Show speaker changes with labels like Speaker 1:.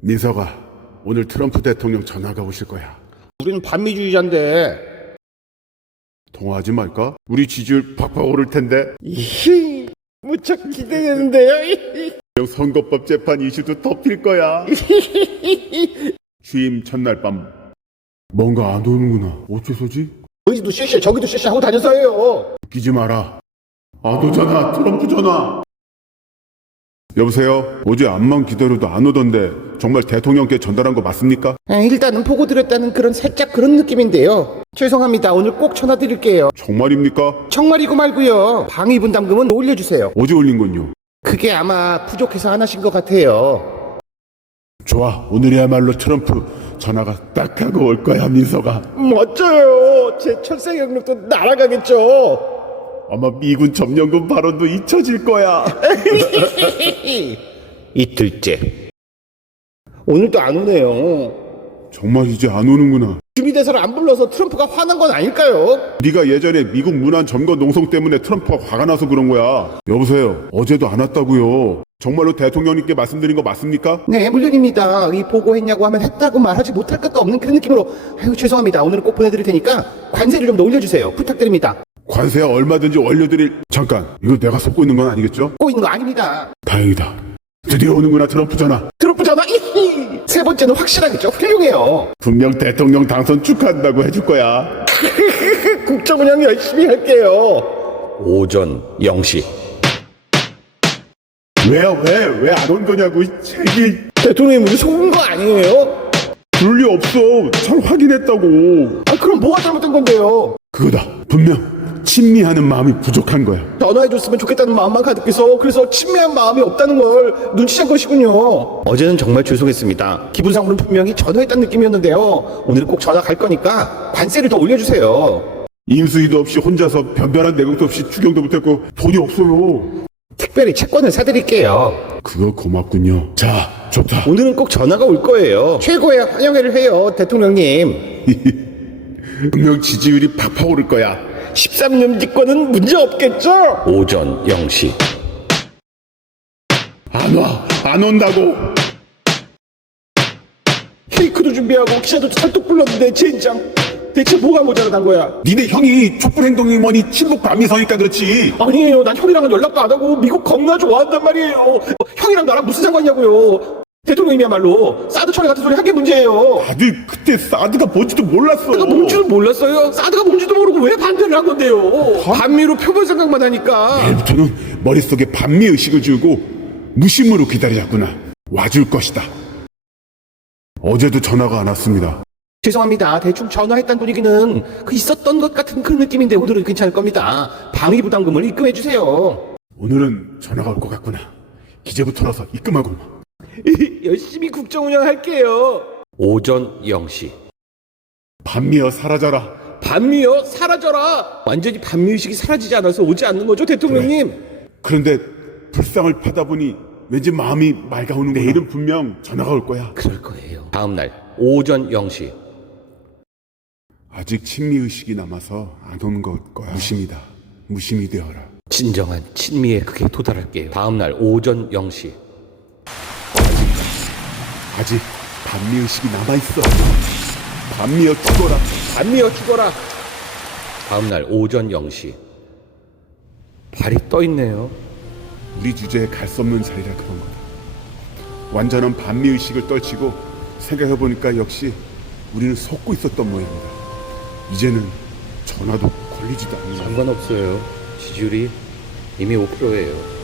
Speaker 1: 민서가 오늘 트럼프 대통령 전화가 오실 거야.
Speaker 2: 우리는 반미주의자인데.
Speaker 1: 통화하지 말까? 우리 지지율 팍팍 오를 텐데.
Speaker 2: 이히, 무척 기대되는데요.
Speaker 1: 선거법 재판 이슈도 덮일 거야. 취임 첫날 밤 뭔가 안 오는구나. 어째서지?
Speaker 2: 여기도 쉐쉐 저기도 쉐쉐 하고 다녔어요.
Speaker 1: 웃기지 마라. 안 오잖아. 트럼프 전화. 여보세요? 어제 암만 기다려도 안 오던데 정말 대통령께 전달한 거 맞습니까?
Speaker 2: 일단은 보고 드렸다는 그런 살짝 그런 느낌인데요. 죄송합니다. 오늘 꼭 전화 드릴게요.
Speaker 1: 정말입니까?
Speaker 2: 정말이고 말고요. 방위 분담금은 올려주세요.
Speaker 1: 어제 올린 건요?
Speaker 2: 그게 아마 부족해서 안 하신 것 같아요.
Speaker 1: 좋아. 오늘이야말로 트럼프 전화가 딱 하고 올 거야. 민서가.
Speaker 2: 멋져요. 제 철새 경력도 날아가겠죠.
Speaker 1: 아마 미군 점령군 발언도 잊혀질 거야.
Speaker 2: 이틀째. 오늘도 안 오네요.
Speaker 1: 정말 이제 안 오는구나.
Speaker 2: 주미대사를 안 불러서 트럼프가 화난 건 아닐까요?
Speaker 1: 네가 예전에 미국 문안 점거 농성 때문에 트럼프가 화가 나서 그런 거야. 여보세요. 어제도 안 왔다고요. 정말로 대통령님께 말씀드린 거 맞습니까?
Speaker 2: 네, 물론입니다. 이 보고했냐고 하면 했다고 말하지 못할 것도 없는 그런 느낌으로 아유 죄송합니다. 오늘은 꼭 보내드릴 테니까 관세를 좀 더 올려주세요. 부탁드립니다.
Speaker 1: 관세야 얼마든지 올려드릴... 잠깐. 이거 내가 속고 있는 건 아니겠죠?
Speaker 2: 꼭 있는 거 아닙니다.
Speaker 1: 다행이다. 드디어 오는구나 트럼프 전화.
Speaker 2: 트럼프 전화 이히! 세 번째는 확실하겠죠. 훌륭해요.
Speaker 1: 분명 대통령 당선 축하한다고 해줄 거야.
Speaker 2: 국정 운영 열심히 할게요. 오전 0시.
Speaker 1: 왜 안 온 거냐고 이 책이.
Speaker 2: 대통령님 우리 속은 거 아니에요?
Speaker 1: 그럴 리 없어. 잘 확인했다고.
Speaker 2: 아 그럼 뭐가 잘못된 건데요?
Speaker 1: 그거다. 분명 친미하는 마음이 부족한 거야.
Speaker 2: 전화해줬으면 좋겠다는 마음만 가득해서 그래서 친밀한 마음이 없다는 걸 눈치챈 것이군요. 어제는 정말 죄송했습니다. 기분상으로는 분명히 전화했다는 느낌이었는데요. 오늘은 꼭 전화 갈 거니까 관세를 더 올려주세요.
Speaker 1: 인수위도 없이 혼자서 변별한 내용도 없이 추경도 못했고 돈이 없어요.
Speaker 2: 특별히 채권을 사드릴게요.
Speaker 1: 그거 고맙군요. 자, 좋다.
Speaker 2: 오늘은 꼭 전화가 올 거예요. 최고의 환영회를 해요, 대통령님.
Speaker 1: 분명 지지율이 팍팍 오를 거야.
Speaker 2: 13년 집권은 문제 없겠죠? 오전 0시.
Speaker 1: 안 온다고.
Speaker 2: 케이크도 준비하고 기자도 찰떡 불렀는데 젠장 대체 뭐가 모자라단 거야?
Speaker 1: 니네 형이 촛불 행동이 뭐니 친북 반미서니까 그렇지.
Speaker 2: 아니에요. 난 형이랑은 연락도 안 하고 미국 겁나 좋아한단 말이에요. 형이랑 나랑 무슨 상관이냐고요. 대통령님이야말로 사드 처리 같은 소리 한 게 문제예요.
Speaker 1: 다들 그때 사드가 뭔지도 몰랐어.
Speaker 2: 사드가 뭔지도 몰랐어요. 사드가 뭔지도 모르고 왜 반대를 한 건데요. 반미로 표본 생각만 하니까.
Speaker 1: 내일부터는 머릿속에 반미 의식을 주고 무심으로 기다리자꾸나. 와줄 것이다. 어제도 전화가 안 왔습니다.
Speaker 2: 죄송합니다. 대충 전화했던 분위기는 그 있었던 것 같은 그런 느낌인데 오늘은 괜찮을 겁니다. 방위 부담금을 입금해 주세요.
Speaker 1: 오늘은 전화가 올 것 같구나. 기재부터라서 입금하고.
Speaker 2: 열심히 국정 운영할게요. 오전 0시.
Speaker 1: 반미여 사라져라.
Speaker 2: 반미요? 사라져라. 완전히 반미의식이 사라지지 않아서 오지 않는 거죠, 대통령님?
Speaker 1: 그런데 불상을 파다 보니 왠지 마음이 맑아오는 거야. 내일은 분명 전화가 올 거야.
Speaker 2: 그럴 거예요. 다음 날 오전 0시.
Speaker 1: 아직 친미의식이 남아서 안 오는 걸 거야. 무심이다. 무심이 되어라.
Speaker 2: 진정한 친미의 극에 도달할게요. 다음 날 오전 0시.
Speaker 1: 아직 반미의식이 남아있어. 반미여 죽어라.
Speaker 2: 반미여 죽어라. 다음 날 오전 0시. 발이 떠 있네요.
Speaker 1: 우리 주제에 갈 수 없는 자리라 그런 거다. 완전한 반미의식을 떨치고 생각해보니까 역시 우리는 속고 있었던 모양이다. 이제는 전화도 걸리지도 않는.
Speaker 2: 상관없어요. 지지율이 이미 5%예요.